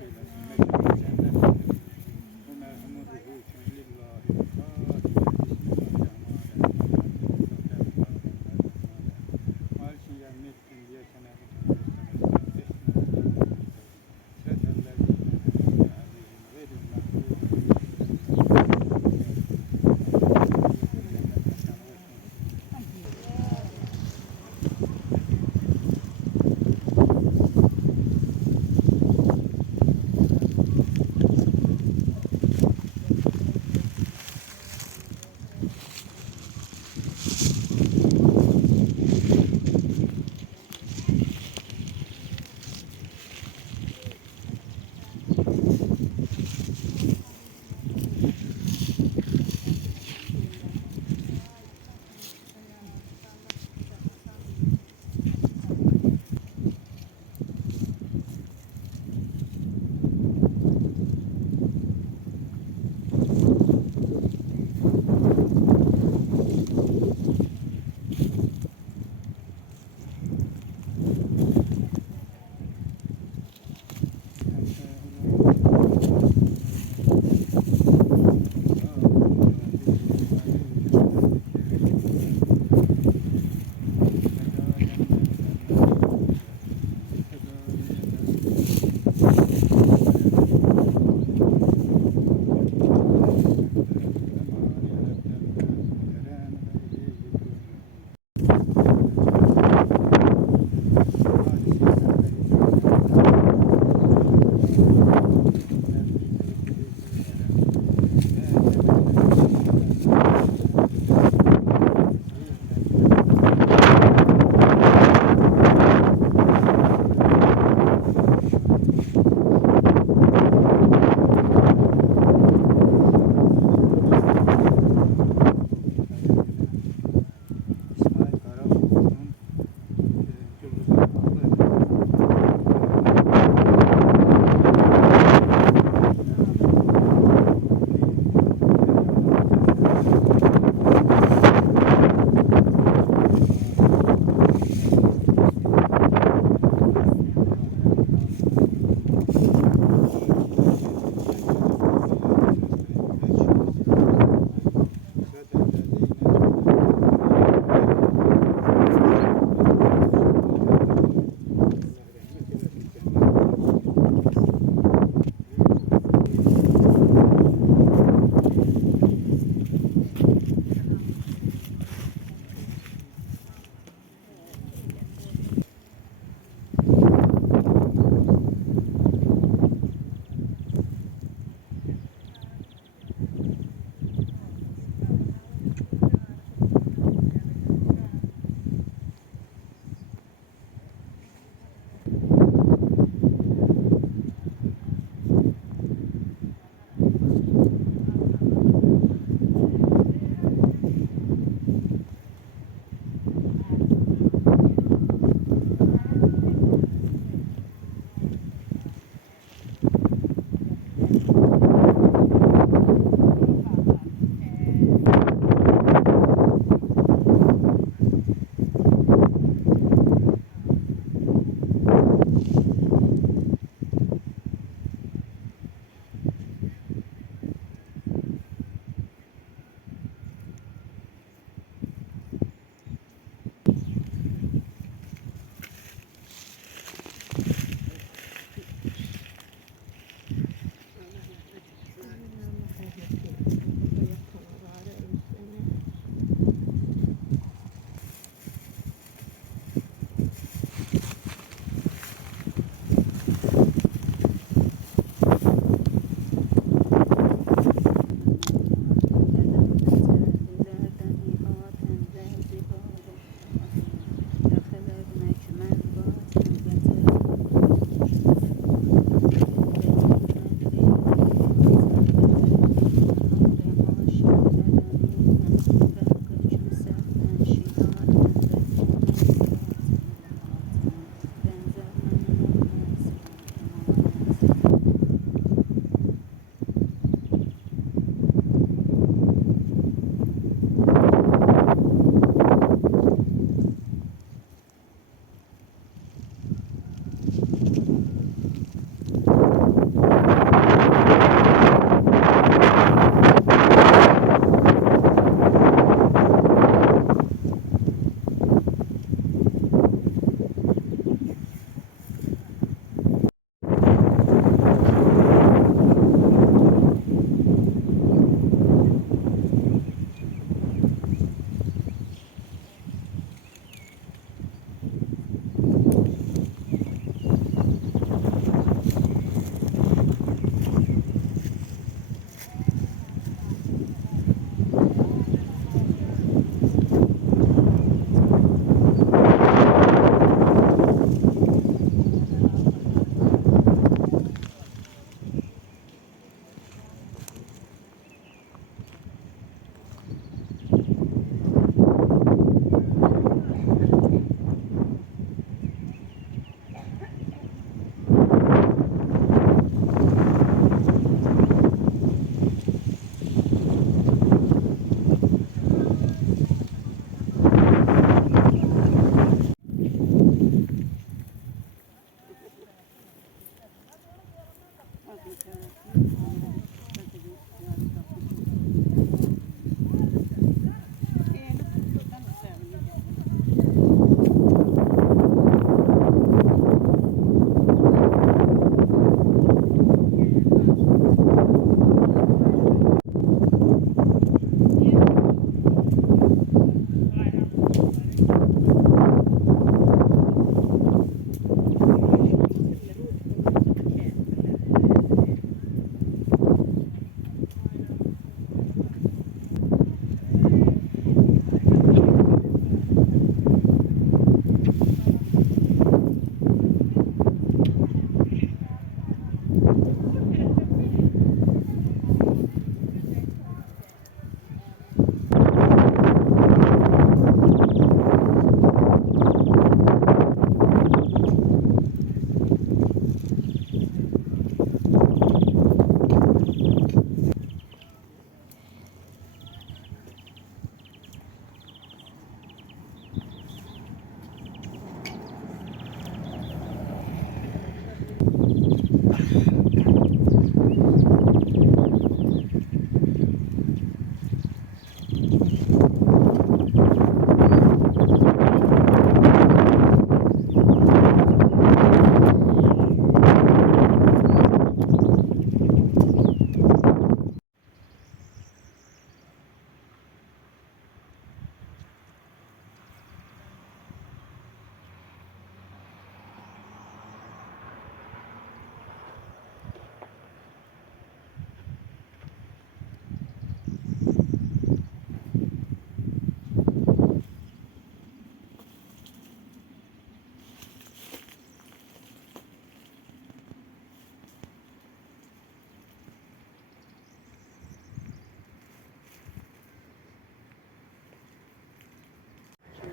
eylesin. Mekanı cennet eylesin. Bu merhumun ruhu için lillahi Maliki yevmiddin diyeke na'budu ve iyake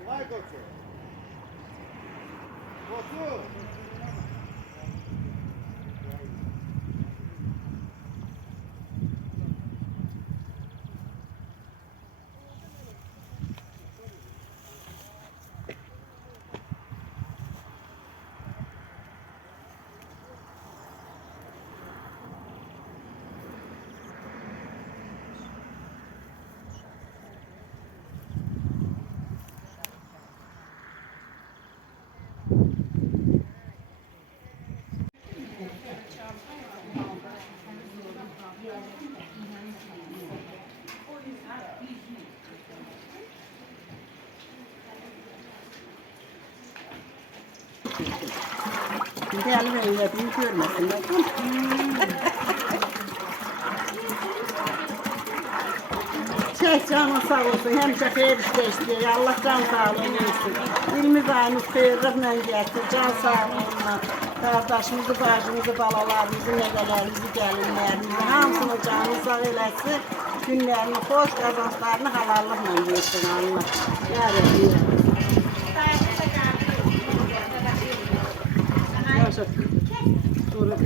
Vay koçum. Koçum. Değerli evlatını görmesinler. Çek canın sağ olsun. Hemşe xeyir işte istiyor. Allah can sağlığı versin. İlmi daimiz xeyirliklə gelsin. Can sağlığına. Kardeşimizi, bacımızı, balalarımızı, nəvələrimizi, gəlinlərimizi hamısını canı sağ eləsin. Günlərini xoş, qazançlarını halallıqla versin Allah. Ya Rabbi. Yaşa. Sonra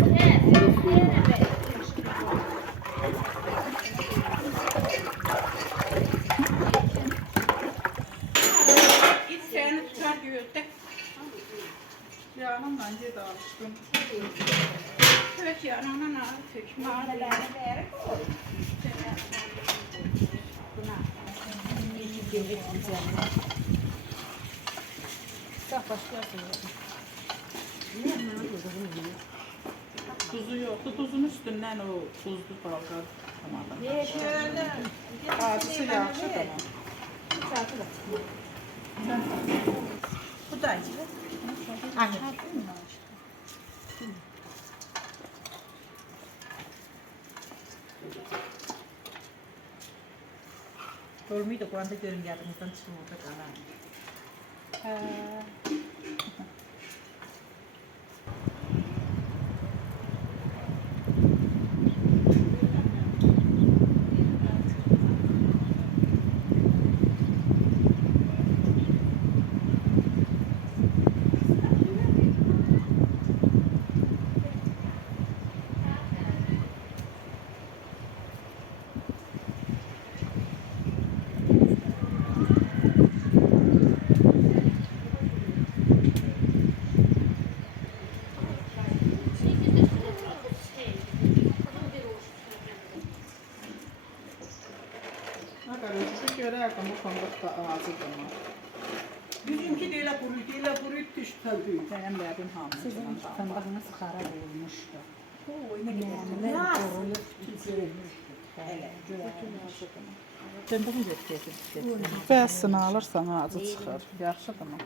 Seni tutar göğütte. Yanımla yedi alıştım. Kök yanına kök mağaralarına değer koy. Tuzu yoktu. Tuzun üstünden o tuzlu kalkar. Tamam. Yeşilde. Acısı yaxşı tamam. Bu da acı. Dolmuydu quando görüngerdimizden çıkıldı kalan. fındık da ağzıdır mı? Bizimki de elə quruyub düşdü tabii. Benim verdiğim hamur. Sizin fındığınız xarab olmuşdu. Nələr quruyub düşdü. Fındığın götürüyorsun. Bəsini alırsan ağzı çıxır. Yaxşıdır mı?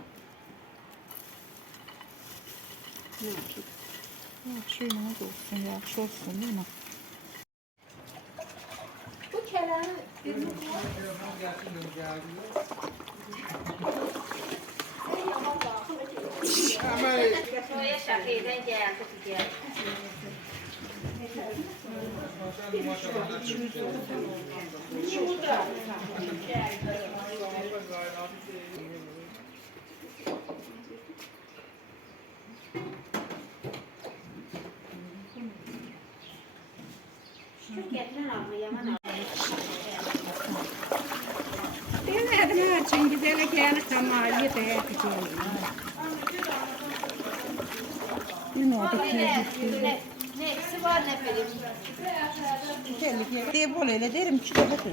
Yaxşı ilə olsun, yaxşı olsun değil mi? Bu kələmi birini Soya şakirden geldi diye. Getirin abla yaman abla. demedim her için güzel kâyanı kamaliye dayak Ne eksi var ne benim. Diye böyle öyle derim ki daha kötü.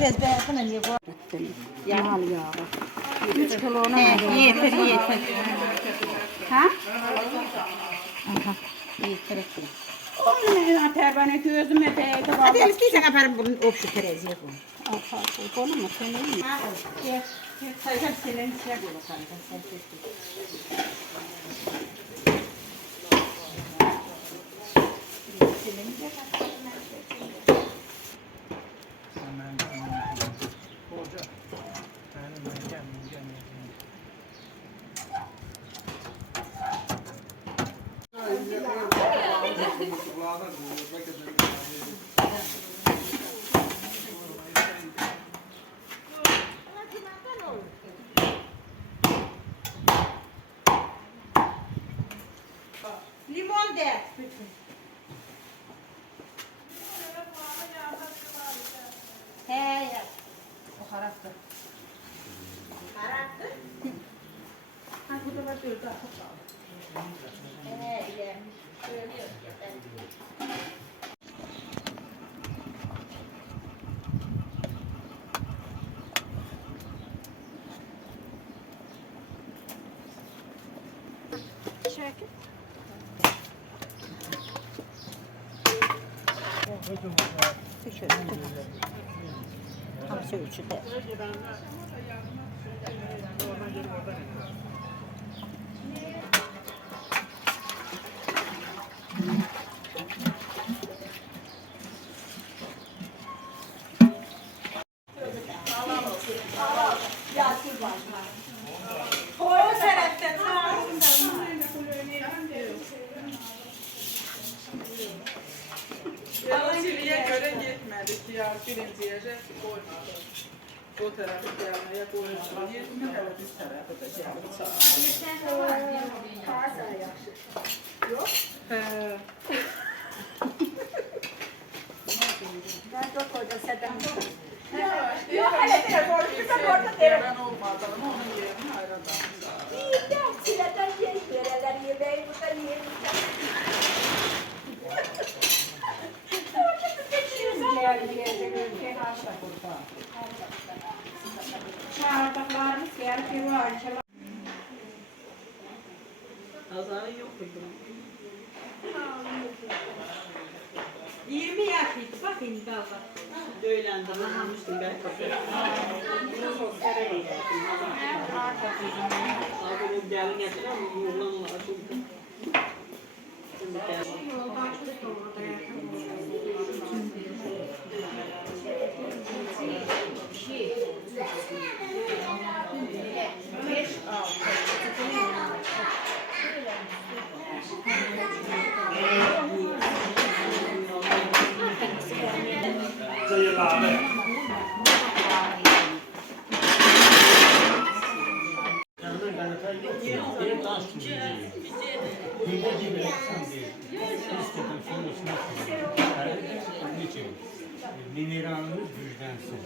Biraz beğensene niye bu? Yağlı yağı. 3 kilona Yeter yeter. Ha? Yeter ettim. Onu atar bana gözüme değdi. Hadi istersen yaparım bunun opşu tereziye koy. Onu mu sen iyi? Sayacağım senin içine koy bakalım. Sen seçtin. Hoca. Benim gel. Limon de. He ya. O haraptı. Karaktı. Ha burada var diyor da. He ilermiş. Söylüyor ya ben. Çekil. Hamsi ölçüde. Ölçülüye göre yetmedi ki ya birinciye resti koymadı. O tarafı gelmeye koymadı. Yetmedi ama biz tarafı da geldi çağırdı. He. Yok hele bir korkuyorsan orada derim. Ben olmadı ama onun yerini ayrıldım. Çağırdıklarımız geldi var. Azarı yok idi. 20 yaşıydı bak beni de Allah. Döyləndə mən almışdım bəlkə. Abi o gəlin gətirəm, oğlan olar. Şimdi gəl. Mineralımız güçlensin.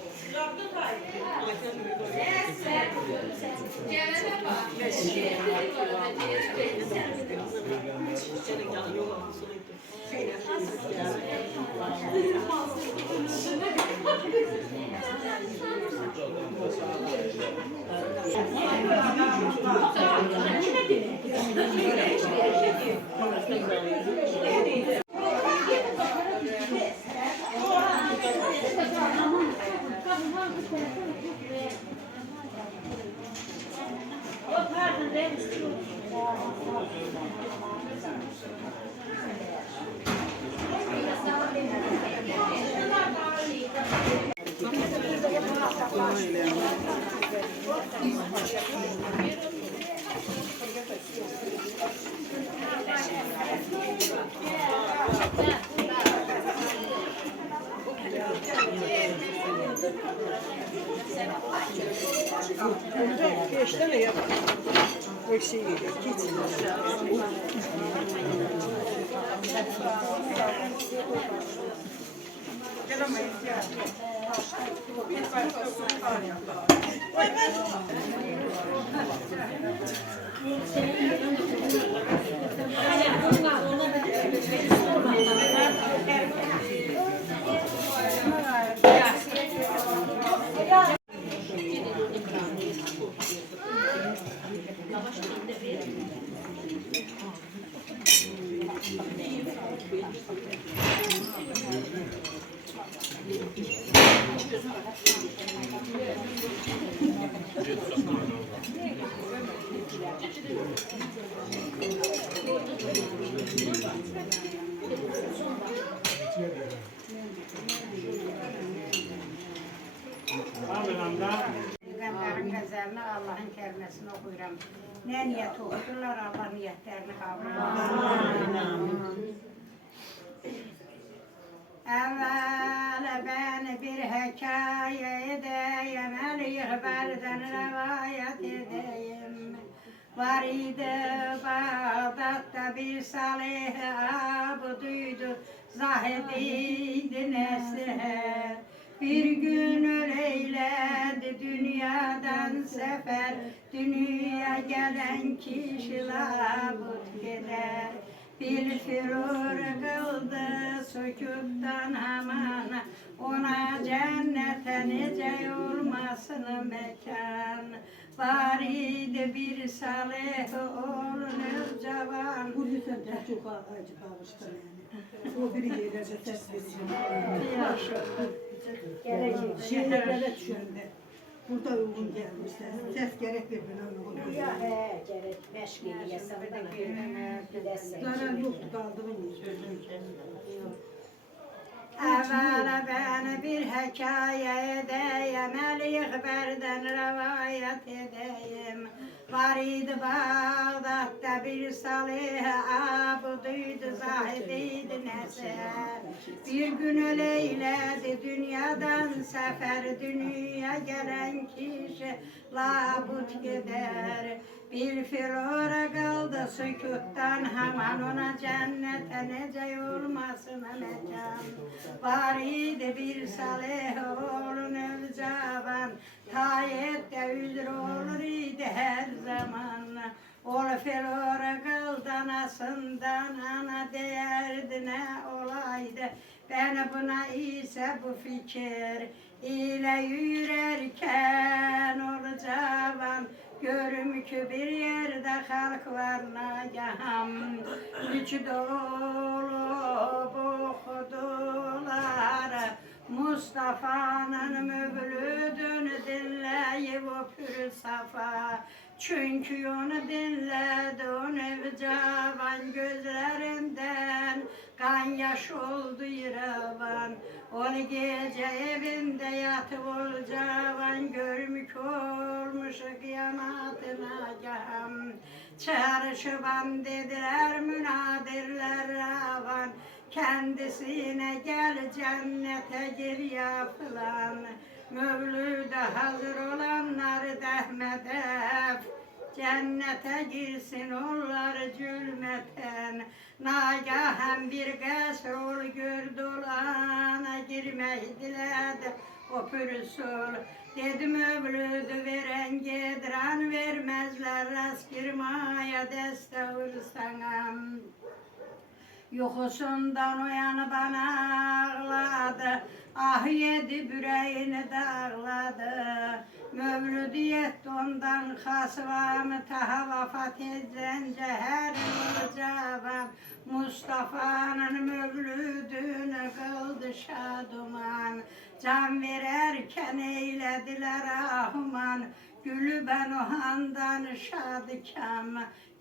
Geçti mi ya? Eksiği geliyor. Git. Gelemeyiz ya. Bir başka sultan yapar. Peygamberin gazelini Allah'ın kerimesini okuyuram. Ne niyet okudurlar Allah niyetlerini kabul etsin. Evvel ben bir hikaye edeyim, el ihbardan rivayet edeyim. Var idi Bağdat'ta bir salih abduydu, zahidiydi neslihe. Bir gün öyleydi dünyadan sefer, dünya gelen kişi labut gider. Bir firur kıldı sükuttan hemen, ona cennete nice olmasını mekan. Var idi bir salih oğlunu cavan. Bu yüzden de çok acı kalmıştı yani. O biri yerlerde ses veriyor. Şehirlere düşüründe. Burada uygun gelmişler. Ses gerek birbirine uygun. Gerek 5 gün yasam da Zarar yoktu kaldığım Evvela ben bir hikaye edeyim, el ihbardan rivayet edeyim. Var idi Bağdat'ta bir salih abduydu, zahidiydi neser. Bir gün öyleydi dünyadan sefer, dünya gelen kişi labut gider. Bir firora kaldı sükuttan hemen, ona cennete nece olmasına mekan. Var idi bir salih oğlun evcavan, tayette üzr olur idi her zaman. Ol firora kaldı anasından, ana değerdi ne olaydı. Ben buna ise bu fikir ile yürürken olacağım. Görüm ki bir yerde halk var nagaham, içi dolu okudular. Mustafa'nın mevlüdünü dinleyip o pür safa. Çünkü onu dinledi o nevcavan, gözlerinden kan yaş oldu yıravan. O gece evinde yatıp olacavan, görmüş olmuş kıyametine gaham. Çarşıban dediler münadirler ravan, kendisine gel cennete gir ya falan. Mevlüde hazır olanlar dehmedef, cennete girsin onlar cülmeten. Nagahan bir gasrol gördü olana, girmeyi diledi o pürüsul. Dedi mevlüdü veren gedran, vermezler rast girmaya destur sana. Yuxusundan uyanıb ağladı, ah yedi büreğini dağladı. Mövlüd yetdi ondan xasvamı, taha vafat edəncə hər cavan. Mustafa'nın mövlüdünü qıldı şaduman. Can verərkən eylədilər ahman, gülü ben o handan şadıkam.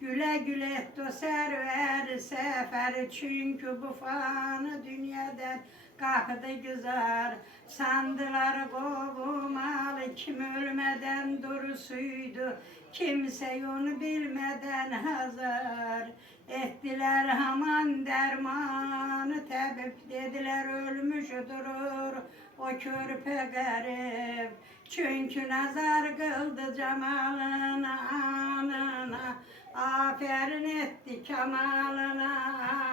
Güle güle etdi o server sefer, çünkü bu fanı dünyadan kalktı güzel. Sandılar kovmalı, kim ölmeden durusuydu, kimse onu bilmeden hazır. Ettiler haman dermanı, tebip dediler ölmüş durur o körpe garip. Çünkü nazar kıldı cemalına anına, aferin etti kemalına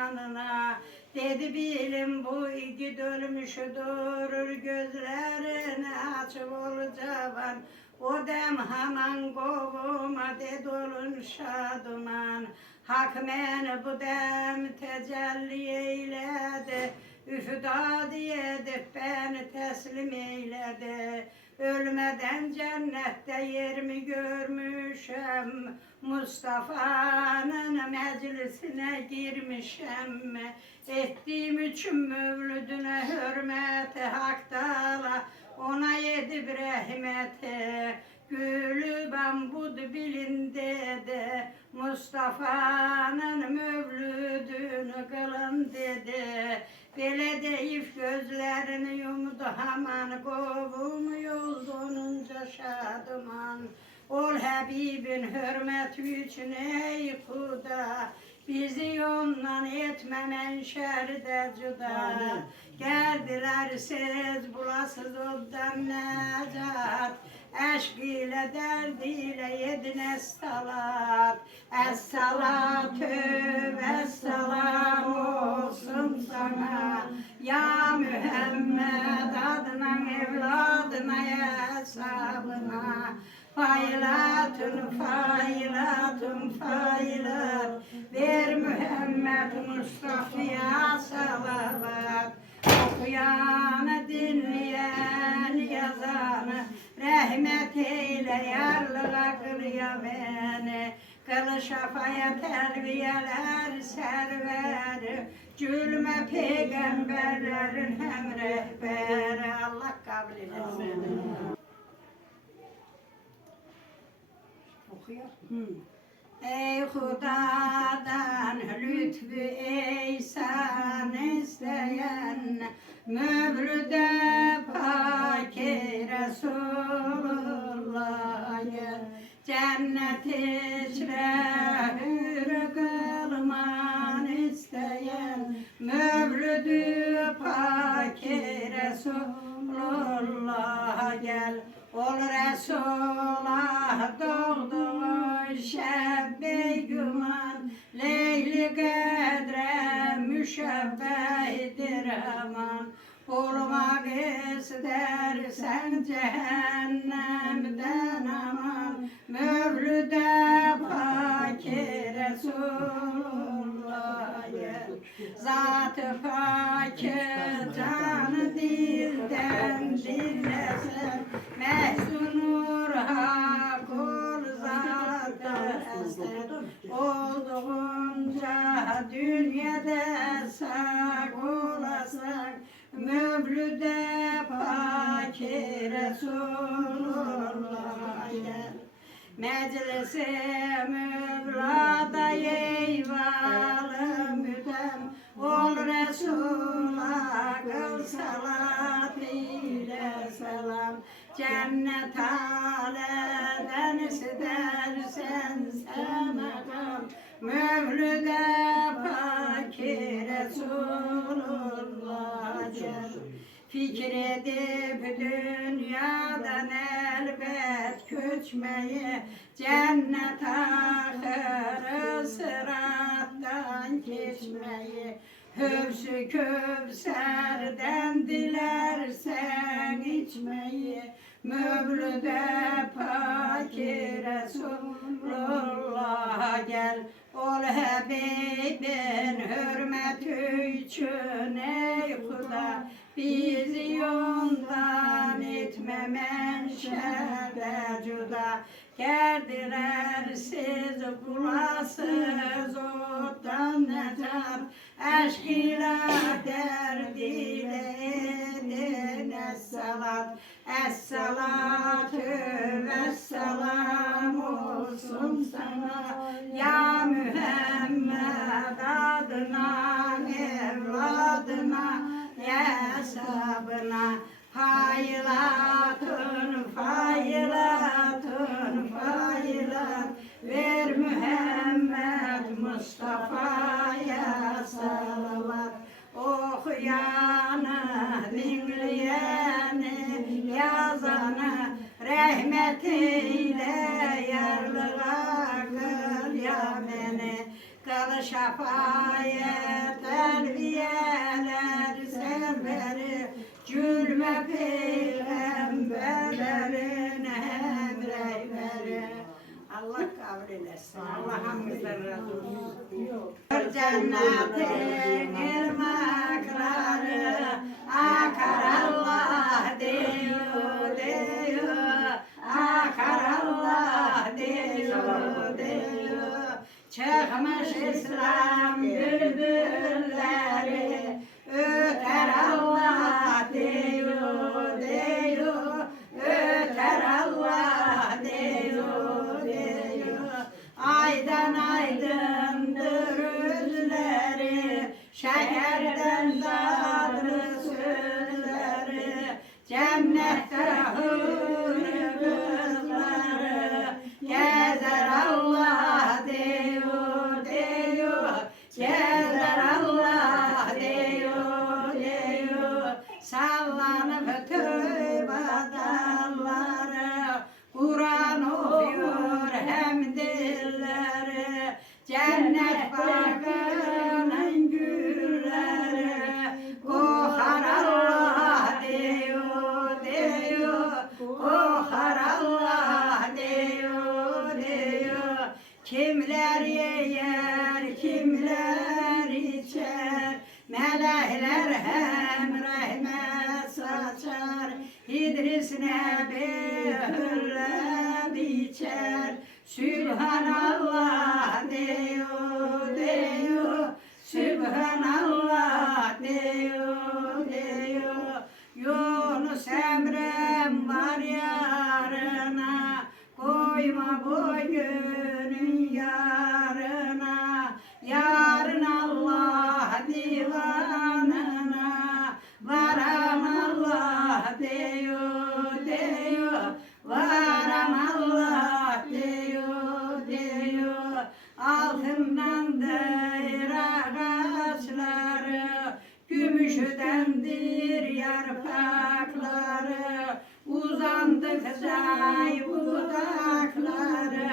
anına. Dedi bilim bu iki dölmüşüdür, gözlerini açıp olacavan. O dem haman kovuma dedi olun şaduman. Hak beni bu dem tecelli eyledi, üfüda diyedip beni teslim eyledi. Ölmeden cennette yerimi görmüşüm, Mustafa'nın meclisine girmişim. Ettiğim için mevlüdüne hürmeti, Hak Teala ona yedi bir rahmeti. Gülü ben bud bilin dedi, Mustafa'nın mevlüdünü kılın dedi. Böyle deyip gözlerini yumdu haman, kovum yolunca şaduman. Ol Habibin hürmeti için ey Kuda, bizi yoldan etmemen şerde cüda. Geldiler siz bulasız oldan necat, aşk ile derdiyle yediniz salat. Es-salatü vesselam olsun sana, ya Muhammed adına, evladına, ya eshabına. Failatun failatun failat, ver Muhammed Mustafa'ya salavat. Okuyanı dinleyen yazanı, rahmet eyle yarlığa kılya beni. Kılı şafaya terbiyeler serveri, cülme peygamberlerin hem rehberi. Allah kabul etsin. Ey Hudadan lütfü ihsan isteyen, mevlüde paki Resulullah'a gel. Cennet içre hür kılman isteyen, mevlüdü paki Resulullah'a gel. Ol Resulullah doğdu şebbe güman, Leyli Kadre müşebbehidir aman. Bulmak istersen cehennemden aman, Mevlüde paki Resulullah'a gel. Zat-ı paki canı dilden dinlesen, mehzunur hak ol zat-ı esen. Olduğunca dünyada sak olasak, Mevlüde paki Resulullah'a gel. Meclisi Mevla'da eyvalı müdem, ol Resul'a kıl salat ile selam. Cennet aleden istersen semakam, Mevlüde paki Resulullah'a gel. Fikredip dünyadan elbet göçmeyi, cennet ahırı sırattan geçmeyi. Hövsü kövserden dilersen içmeyi, Mevlüde paki Resulullah'a gel. Ol Habibin hürmeti için ey Huda, bizi yoldan etme menşerde cüda. Geldiler siz bulasız ottan necat, aşk ile derdiyle edin es-salat. Es-salatü vesselam olsun sana ya Muhammed, adına evladına yasabına. Haylatın faylatın faylat, ver Muhammed Mustafa'ya salavat. Okuyanı, dinleyeni, yazanı rahmet eyle, yarlığa kıl ya beni. Kıl şafayet elbiyeler serveri, cülme peygamberlerin emreyleri. Allah kabul eylesin. Allah hamdülillah razı olsun. Cennetin irmakları akar Allah diyor diyor, akar Allah diyor diyor. Çıkmış İslam bülbülleri öter Allah diyor diyor, öter Allah diyor diyor. Aydan aydındır özleri, şeherden tatlı sözleri, cennette huri kızları gezer Allah diyor diyor, gezer Allah diyor diyor. Sallanıp tövbe dalları, Kur'an okuyor hem dilleri, cennet bakının gülleri, kokar Allah diyor diyor, kokar Allah diyor diyor. Kimler yer, kimler içer, melekler hem rahmet saçar. İdris Nebi hürrem içer, Sübhanallah diyor diyor, Sübhanallah diyor diyor. Yunus Emre'm var yarına, koyma boyunun yarına. Yarın Allah divanına, varam Allah diyor diyor, varam Allah diyor diyor. Altındandır ağaçları, gümüştendir yarpakları. Uzandıkça budakları,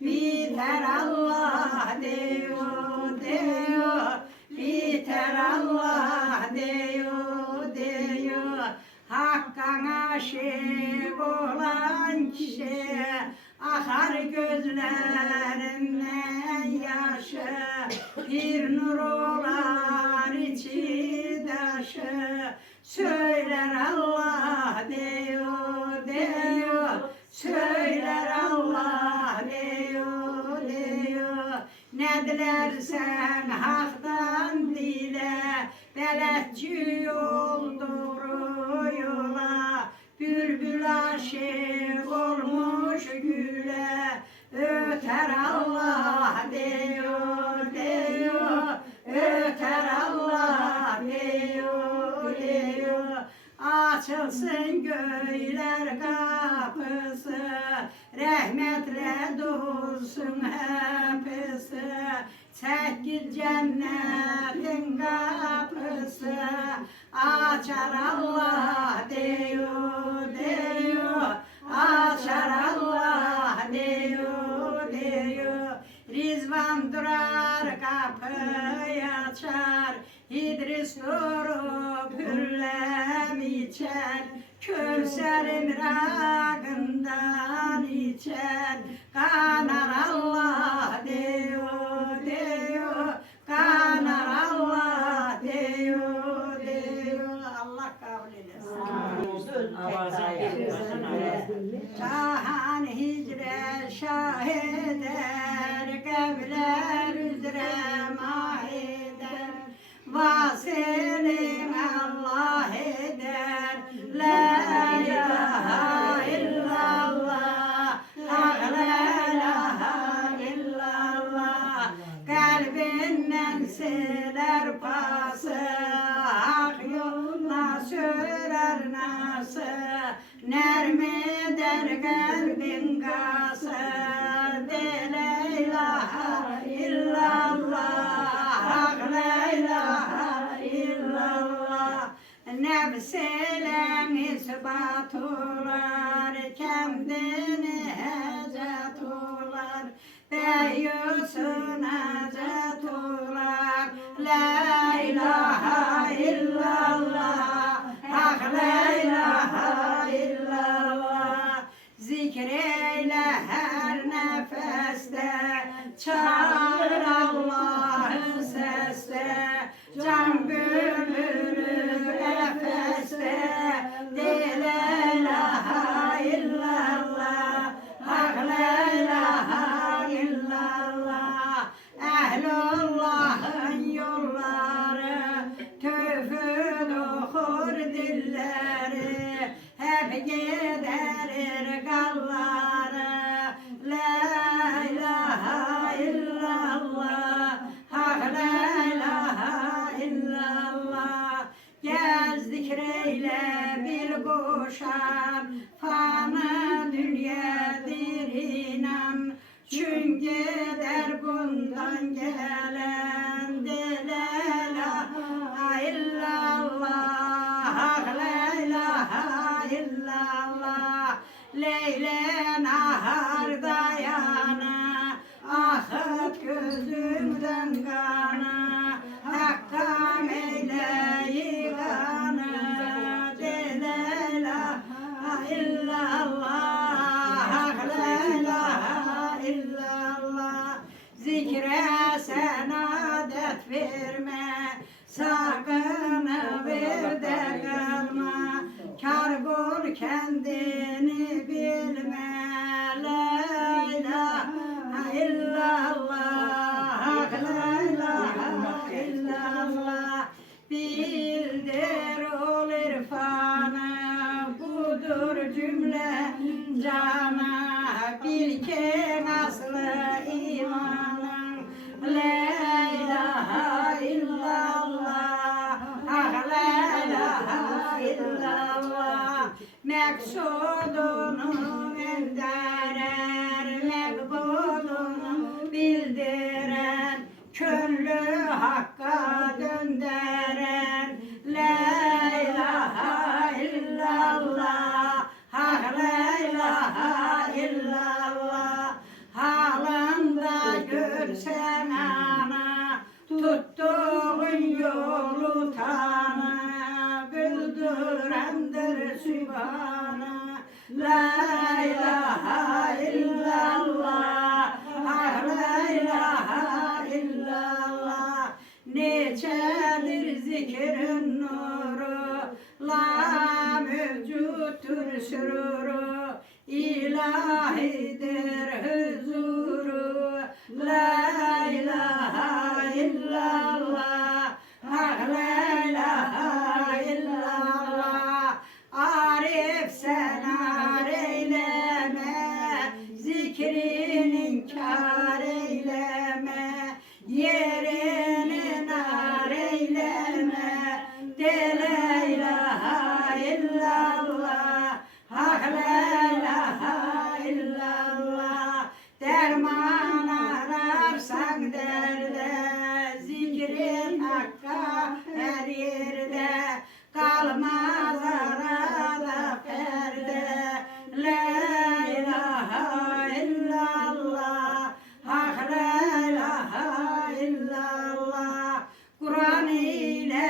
biter Allah diyor diyor, biter Allah diyor diyor. Hakkan aşık olan kişi, akar gözlerinden yaşı. Bir nur olar içi taşı, söyler Allah diyor diyor, söyler Allah diyor diyor. Ne dilersen haktan dile, belletçi oldur yola. Bülbül aşık olmuş güle, öter Allah diyor diyor, öter Allah diyor diyor. Açılsın göyler kapısı, rahmetle dolsun hepsi. Sekiz cennetin kapısı, açar Allah diyor diyor, açar Allah diyor diyor. Rizvan durar kapıyı açar, İdris durup hürrem içer. Kövser'in rağından içer, kanar Allah diyor Allah kabul eylesin. Şahan hicre şah eder, kevler üzere mah eder. Vasilin Allah eder, la ilahe illallah, hak la ilahe illallah. Kalbinden siler pası, hak yoluna sürer nası. Nermeder kalbin kası, de la ilahe illallah, hak la ilahe illallah. Nefsiyle ispat olar, kendini hecet olar. Beyyusun hecet olar, la ilahe illallah, hak la ilahe illallah. Zikreyle her nefeste, çağır Allah'ı seste. Can bülbülü efeste, de la ilahe illallah, hak la ilahe illallah. Ehlullah'ın yolları, tövbe okur dilleri, hep giderir galları. La ilahe illallah, hak la ilahe illallah. Gez zikreyle bil kuşan, fanı dünyadır inan. Çünkü der bundan gelen, de la ilahe illallah, hak la ilahe illallah. Leyle nahar dayana, akıt gözümden kana. Hakka meyle yıkanı, de la ilahe illallah, hak la ilahe illallah. Zikre sen adet verme, sakın ver de kalma. Kar bul kendini bilme, la ilahe illallah, hak la ilahe illallah. Bildir ol irfanı, budur cümle cana. Bil ki aslı imanın, la ilahe illallah, hak la ilahe illallah. Meksudunu enderer, mekbulunu bildiren, köllü hakka döndüren. La ilahe illallah, hak la ilahe illallah. Halında görsen ana, tuttuğun yolu tanı. Güldürendir Sübhana, la ilahe illallah, hak la ilahe illallah. Neçedir zikrin nuru, la mevcuttur süruru. İlahidir huzuru, la ilahe illallah, hak la ilahe illallah. Arif sen eyleme, zikrini inkar eyleme. Yerini nar eyleme, de la ilahe illallah, hak la ilahe illallah. Derman ararsan derde, zikrin hakka her yerde. Kalmaz arada perde, la ilahe illallah, hak la ilahe illallah. Kur'an ile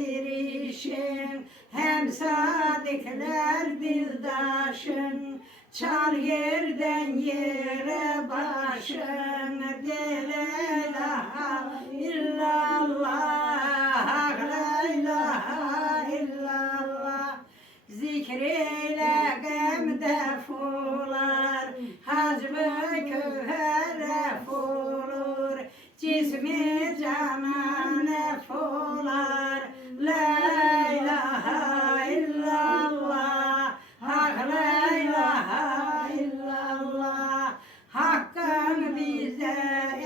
bitirişin, hem sadıklar dildaşın. Çal yerden yere başın, de la ilahe illallah, hak la ilahe illallah. cismi canan efolar. La ilahe illallah, hak la ilahe illallah. Hakkın bize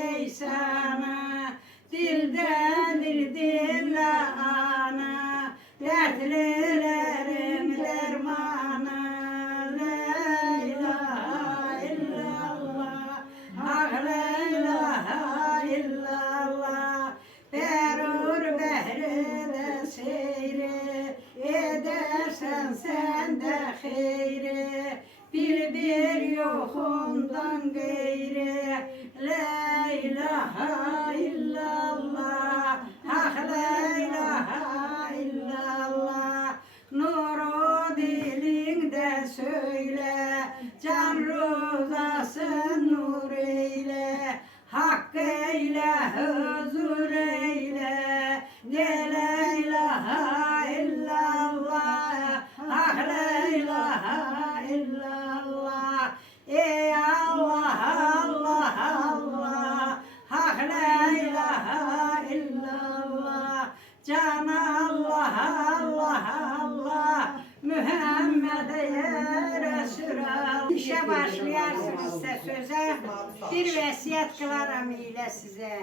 ey sana, dildendir dille ana, dertlilerin dermanı. La ilahe illallah, hak la ilahe illallah. Berur behrede seyri, edersen sen de hayri. Bir yokundan gayri. La ilahe illallah, hak la ilahe illallah. Nuru dilinde söyle, can rızasın nur eyle. Hak eyle, huzur eyle. La ilahe illallah, hak la ilahe illallah. Ey Allah, Allah, Allah, hak la ilahe illallah. Can Allah, Allah, Allah, Muhammed'e Resulallah. İşe başlayarsınızsa söze, bir vəsiyyət kılaram ilə sizə.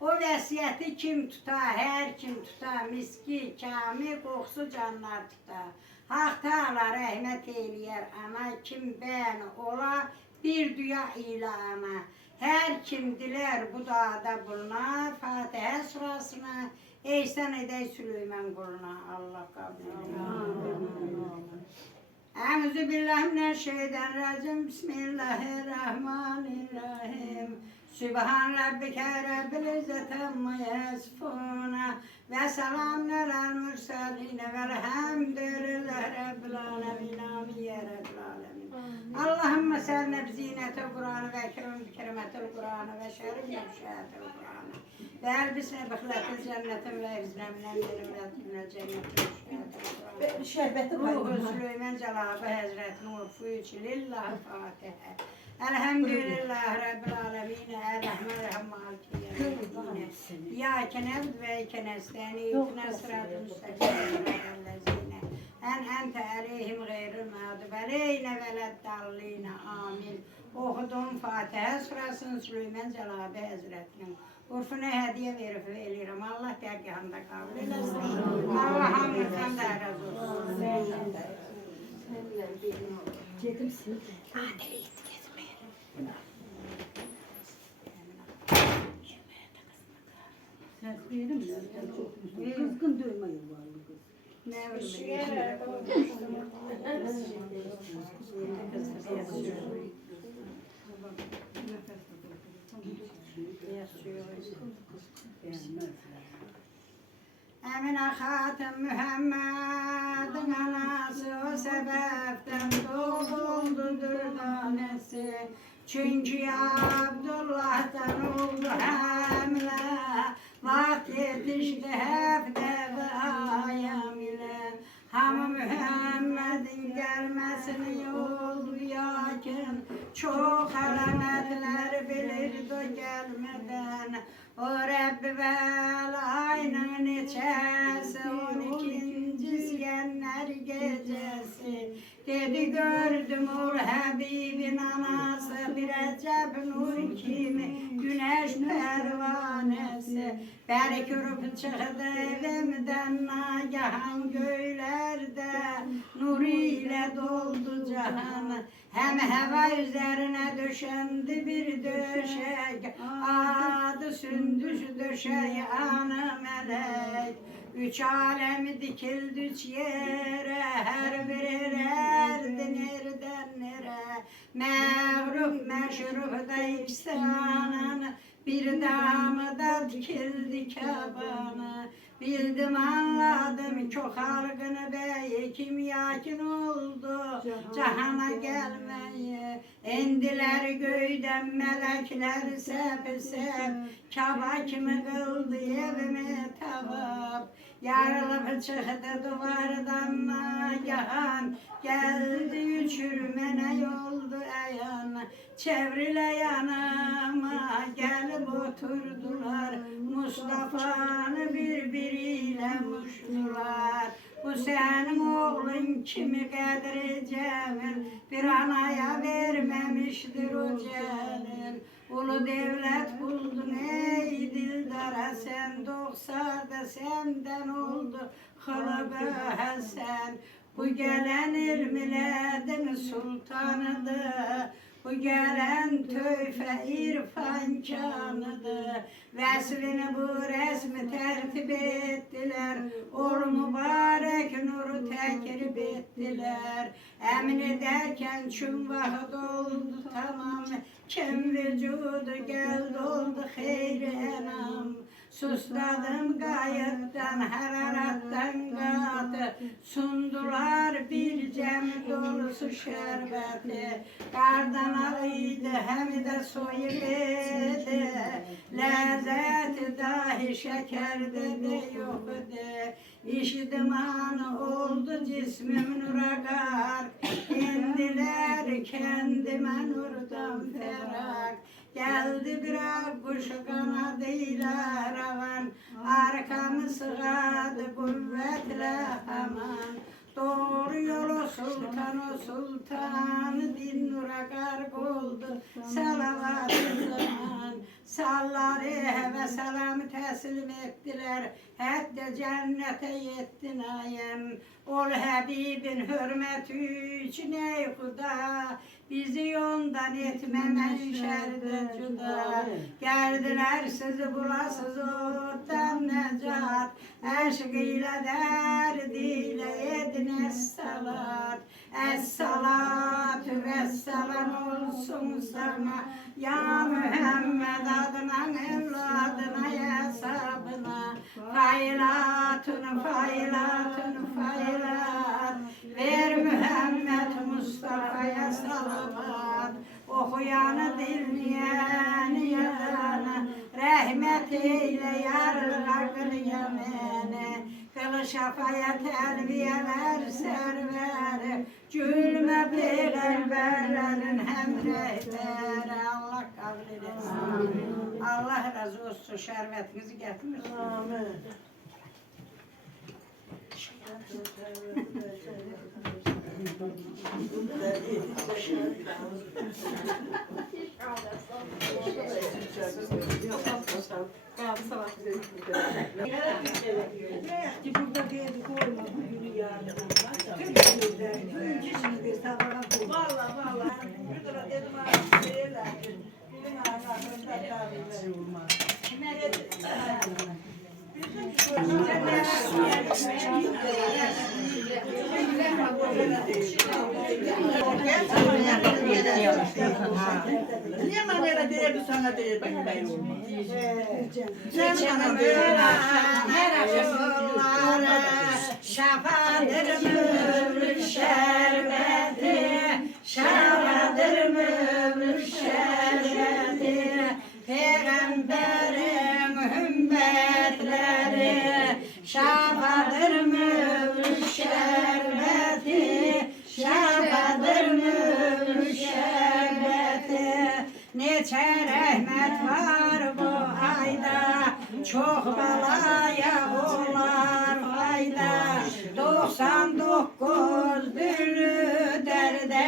O vəsiyyəti kim tuta, her kim tuta, miski, kami, qoxusu canlar tuta. Haq Teala rəhmət eyləyər ana, kim bən ola, bir duya ilə ana. Her kim diler bu dağda buluna, Fatiha surasına, ehsan edey Süleyman kuluna. Allah kabul eylesin. Euzubillahimineşşeytanirracim. Bismillahirrahmanirrahim. Sübhan rabbike rabbil izzati amma yasifun ve selamun alel murselin velhamdülillahi rabbil alemin. Amin ya rabbil alemin. Allahümme salli bi zinetil Kur'an ve ekrim bi kerimetil Kur'an ve şerif müşahetil Kur'an ve elbisne bıhlatil cennetin ve evzneminen benimletin cennetin müşahetil Kur'an. Ruhu Süleyman Celabı Hazretinin urfu için lillahi Fatiha. Elhamdülillahi Rabbil alemin. Errahmanirrahim. Maliki yevmiddin. İyyâke na'budu ve iyyâke nestaîn. İhdina sıratal müstakîm. Ente aleyhim gayril mağdubi aleyhim veleddallin. Amin. Okudum Fatiha surasını Süleyman Celabı Hazretinin urfuna hediye verip veririm. Allah dergahında kabul eylesin. Allah hamdülillah da razı olsun. Çekimsin. Kızgın duymayın var mı kız? Ne Emine Hatım Muhammed'in anası o sebepten doğuldudur tanesi. Çünkü Abdullah'tan oldu hamile, vakit yetişti hep de ayam ile. Ama Muhammed'in gelmesini oldu yakın, çok alametler bilirdi gelmeden. O Rabbi vel ayının içesi, 12. Siyenler gecesi. Dedi gördüm ol Habibin anası, bir acep nur kimi, güneş pervanesi. Beri kürüp çıktı evimden nagahan göylerde, nur ile doldu cahanı. Hem hava üzerine döşendi bir döşek, adı sündüz döşeği anı melek. Üç alemi dikildi üç yere, her biri erdi nereden nere. Mağruf meşruf da iksanın, bir damı da dikildi kabanı. Bildim anladım çok halkını bey, kim yakin oldu cahana gelmeye. İndiler göyden melekler sep sep, Kaba kimi kıldı evime tabap. Yarılıp çıktı duvardan nagahan, geldi uçurma mene yoldu ayağına. Çevrile yanıma gelip oturdular. Mustafa'nı birbiriyle muştular. Bu senin oğlun kimi kadri cemil, bir anaya vermemiştir o celil. Ulu devlet buldun ey dildara, sen 90'da senden oldu Hılıbı Hasan. Bu gelen ilmiledin sultanıdır, bu gelen töyfe irfan canıdır. Veslini bu resmi tertip ettiler, ol mübarek nuru tekrib ettiler. Emin ederken çün vakit oldu tamam, kim vücudu geldi oldu hayri enam. Susladım gayetten, hararattan katı, sundular bir cem dolusu şerbeti. Kardan alıydı hem de soyuluydu, lezzeti dahi şekerde de yoktu. İşidim anı oldu cismim nura gark, indiler kendime nurdan ferak. Geldi bir kuş kanadıyla ravan, arkamı sığadı kuvvetle aman. Doğru yolu sultanı sultanı din nura gark oldu salavat-ı zaman. Salları ve selamı teslim ettiler, hatta cennete yettin ayem. Ol Habibin hürmeti için ey Huda, bizi yondan etmemen şerde cüda. Geldiler sizi bulasız ottan necat, aşkıyla derdiyle edin es-salat. Es-salatü vesselam olsun sana ya Muhammed, adına evladına ya sabına. Faylatın faylatın faylat, ver Muhammed Mustafa'ya salavat. Okuyanı dinleyeni yazanı, rahmet eyle yarlığa kıl yemeni. Kılı şafaya terbiyeler serveri, cülme peygamberlerin hem rehberi. Allah kabul etsin. Allah razı olsun, şerbetinizi getirmiş. Amin. Burada bir koyma bugünü yarın. Vallahi. Yudura dedim abi şeyler. Bilin ağlarında tabi olmaz. Niye manera diye bir sana diye ben olmaz. Şafadır mübrük şerbeti, şafadır mübrük şerbeti, peygamberin ümmetleri. Şafadır mübrük şerbeti, şafadır mübrük şerbeti. Neçe rahmet var bu ayda, çok balaya olar fayda. 99 türlü derde,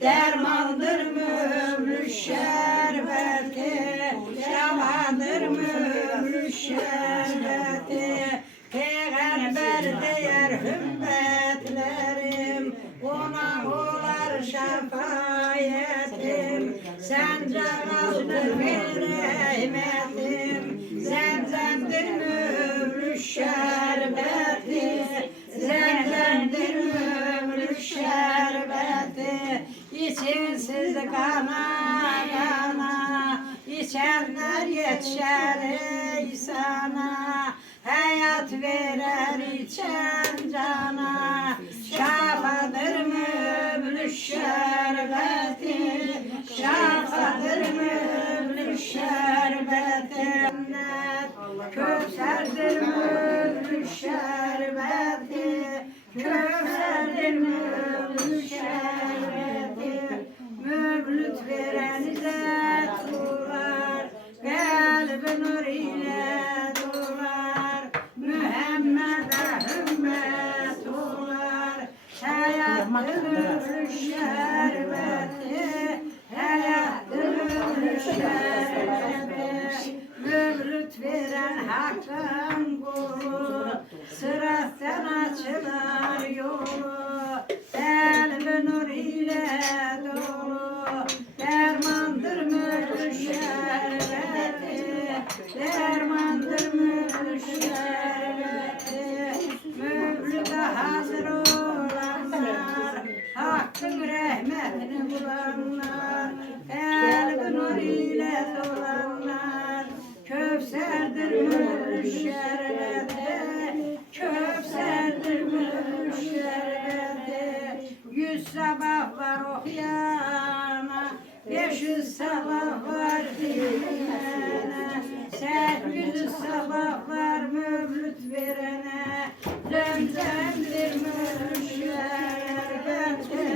dermandır mübrük şerbeti, şafadır mübrük şerbeti. Peygamber değer ümmetlerim, ona olar şefayetim. Sen canandır bir rahmetim, zemzemdir mübrük şerbeti, zemzemdir mübrük şerbeti. İçinsiz kana kana, içenler yetişer ey sana. Hayat verer içen cana, şafadır mübrük şerbeti, şafadır mübrük şerbeti. Kövserdir mübrük şerbeti, kövserdir mübrük şerbeti. Mevlüt veren hakkın kulu, sırattan açılar yolu. Elbi nur ile dolu, dermandır mülk şerbeti, dermandır mülk şerbeti. Mevlüt'e hazır olanlar, hakkın rahmetini bulanlar, elbi nur ile dolanlar. Kövserdir mülk şerbeti, kövserdir mülk şerbeti. 100 sabah var okuyana, 500 sabah var dinleyene, 800 sabah var mevlüt verene. Zemzemdir mülk şerbeti,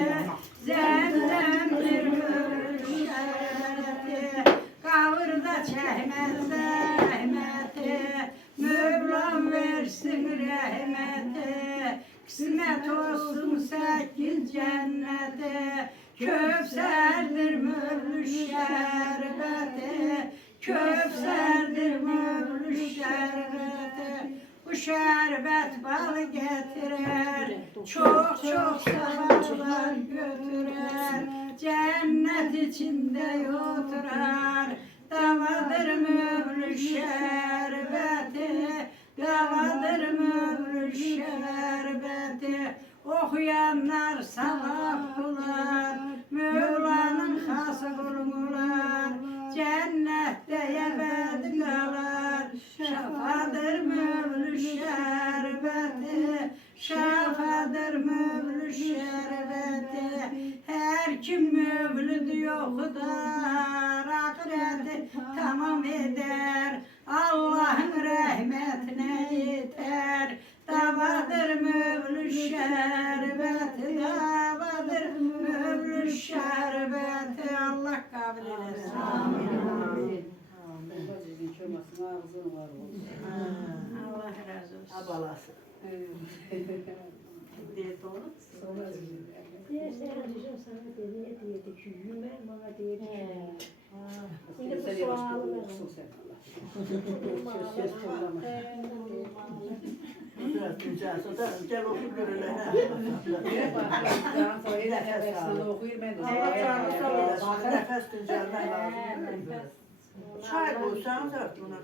zemzemdir mülk şerbeti. Kavurda çekmez zahmeti, Mevlam versin rahmeti. Kısmet olsun 8 cennete, Kövserdir mevlüt şerbeti, kövserdir mevlüt şerbeti. Bu şerbet bal getirer, çok çok sabahlar götürer. Cennet içinde oturar, davadır mevlüt şerbeti, davadır mevlüt şerbeti. Okuyanlar savap bular, Mevla'nın hası bulunurlar. Cennette ebed kalar, şafadır mevlüt şerbeti, şafadır mevlüt şerbeti. Her kim mevlüt yokudar, ahireti tamam eder, Allah'ın rahmetine yeter. Davadır mevlüt şerbeti, davadır mevlüt şerbeti. Allah kabul eylesin. Amin. Allah razı olsun. Abalası. Diye doğru. Diye seyredeceğim sana dedi ki yümer bana diye şimdi bu sualım Ses çoğulama. Biraz tüccarsa da gel oku görüle. Nefes tüccardan lazım. Çay koysanız artık buna.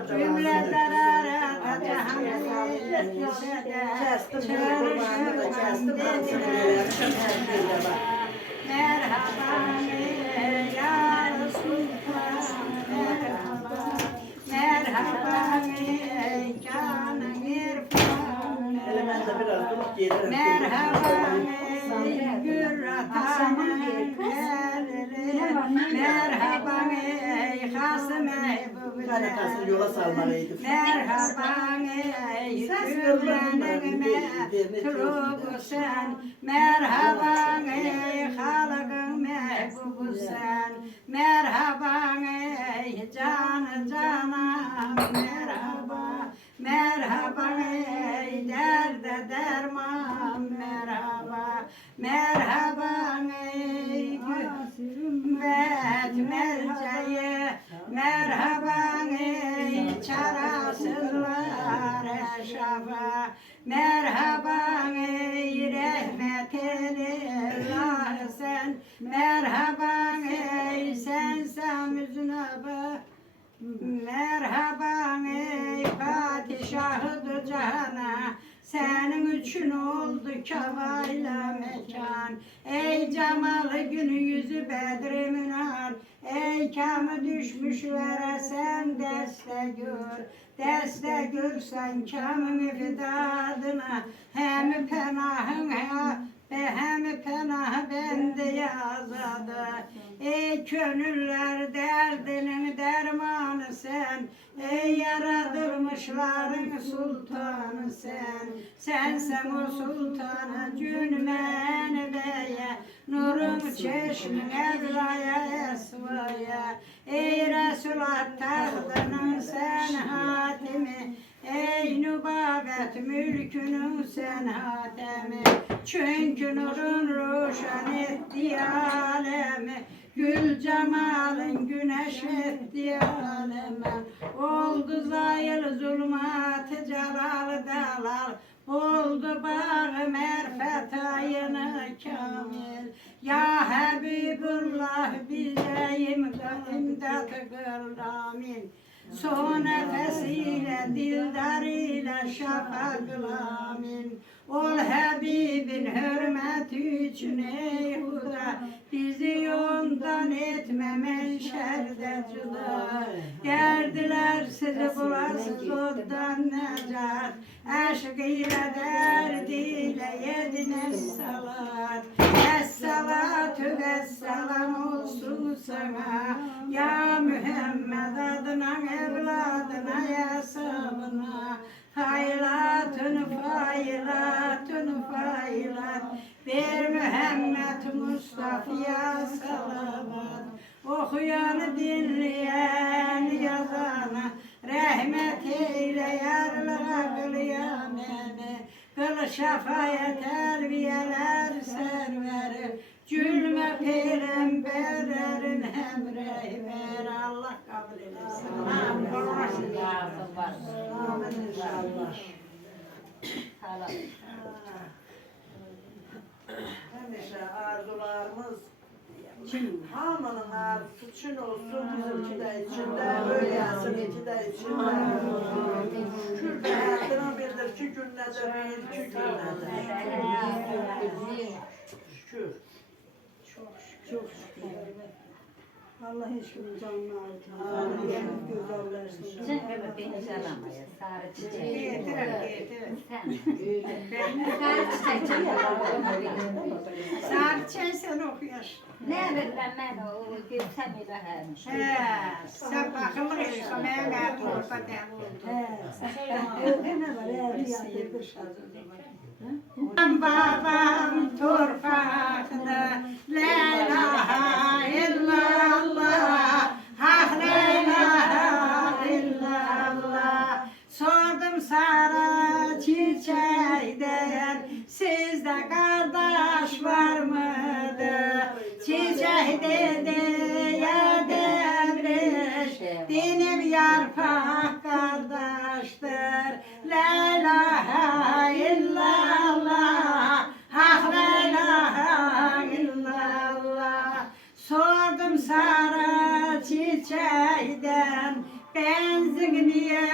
Cümleden arada merhaba ya Resulullah, merhaba, merhaba ey canım irfan, merhaba ey gül atanın elleri, merhaba ey Kasım yola salmalıydı. merhaba ey güllenin metrubu sen, merhaba ey halkın mehbubu sen, merhaba ey canı canan, merhaba, merhaba ey derde derman, merhaba, merhaba ey ümmet merceği, merhaba ey çarasızlar eşafa, merhaba ey rahmetli sen, merhaba ey sen samüzüne bak, merhaba ey padişahı cihana, senin için oldu kavayla mekan. Ey cemalı günü yüzü bedri münar, ey kamı düşmüş vere sen deste gör. Deste görsen kamı müfidadına, hem penahın hem penah bende yazadı. Ey gönüller derdinin dermanı sen, ey yaratılmışların sultanı sen. Sensen o sultana cünmen beye, nurun çeşmin evlaya esvaya. Ey Resulat tahtının sen hatimi, ey ey nübavvet mülkünü sen hatemi. Çünkü nurun roşan etti alemi. Gül cemalin güneş etti aleme. Oldu zayıl zulmat celal dalal. Oldu bağı merfet ayını kamil. Ya Habibullah bize imdat kıl amin. Son nefesiyle dildar ile şafak amin. Ol Habibin hürmeti için ey Huda. Bizi yoldan etmemen şerde cüda. Derdiler sizi bulasız odan necat. Aşk ile derdiyle yediniz salat. Es-salatu vesselam olsun sana. Ya Muhammed adına evladına yasabına. Haylatın faylatın faylat. Bir Muhammed Mustafa'ya salavat. Okuyanı dinleyen yazana. Rahmet eyle yarlara kıyamene. Kıl şafaya terbiyeler serveri. Cülme peygamberlerin hem rehber. Allah kabul eylesin. Amin. Amin inşallah. Hemşe arzularımız hamının arzusu için olsun, bizimki de içinde, böylesin iki de içinde. Şükür de hayatını bildir, ki günle de bil, ki günle de. Şükür. Çok şükür. Allah hiçbir canını ayırtmasın. Güzellersin. Sen böyle beni salamaya, sarı çiçek. Getir. Sen. Sarı çiçek. Sarı çiçek sen okuyorsun. Ne bilmem ben o gülsem ilahım. Sen bakımlı gelirsin, ben gayet orta devrim. Babam torpakta, la ilahe illallah, hak la ilahe illallah. Sordum sarı çiçekten, sizde kardeş var mıdır? Çiçek dedi ya devriş, dinim yarpak kardeştir. La ilahe illallah, hak la ilahe illallah. Sordum sarı çiçekten, benzin niye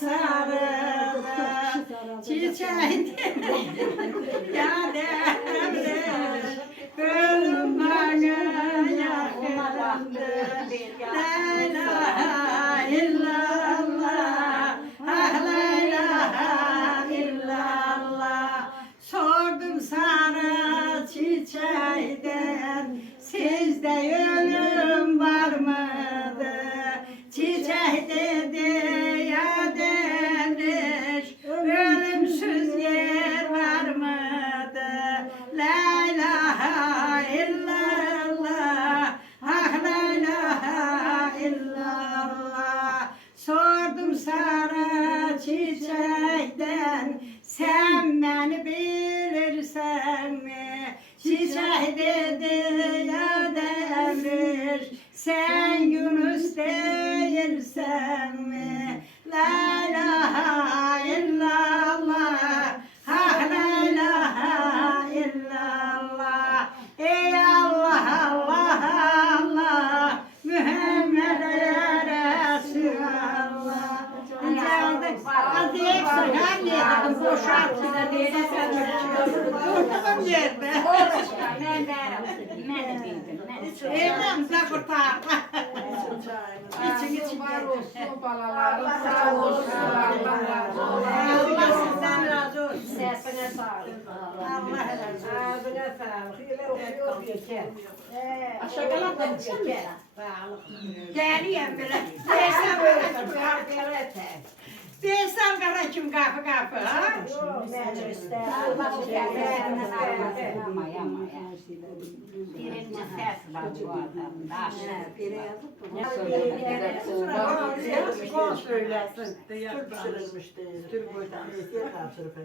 sarılır? Çiçek dedi ya devriş, ölüm bana yakındır. La ilahe illallah, ah la ilahe illallah. Sordum sarı çiçekten, sizde ölüm var mıdır? Çiçek dedi ya derviş, ölümsüz yer var mıdır? La ilahe illallah, ah la ilahe illallah. Sordum sarı çiçekten, sen beni bilirsen mi? Çiçek dedi ya devriş, sen Yunus değilsen mi? La ilahe illallah, ah la ilahe illallah. Ey Allah Allah Allah, Muhammed ya Resulallah. Azıcık sakal yedim, boşaltına değil. Ortadan yerde. Ben de bildim. Elimde kurtar. İçin Var olsun balalarım, sağ olsun. Allah sizden razı olsun. Sesine sağlık. Allah razı olsun. Ağzına sağlık. Yine okuyor geçer. Şakalatın için geliyem bile. Değilsem böyle. Değilsem kara kim kapı kapı ha? Mecliste. Allah sesine ama. Birinci sesin. Lan bu adam. Kol söylesin. Türk pişirilmiş değil. Türk boydanı tavşırıp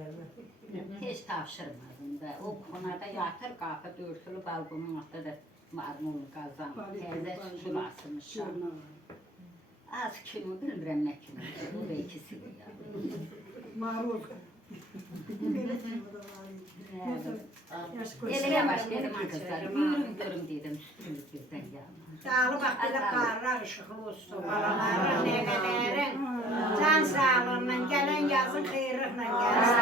Hiç tavşırmadım da. O konuda yatır kapı dörtülü balkonun altında da marmurlu kazan. Teyze sulasmışlar. Az kilo bilmirəm nə kilo. Bu da ikisi ya. Marul. Elə yavaş dedim kızlar. Yürüm görüm dedim. Birdən yanına. Dağlı bak bir de karlar ışıklı olsun. Balaların, nevelerin, can sağlığıyla gelen yazın xeyriklə gelsin.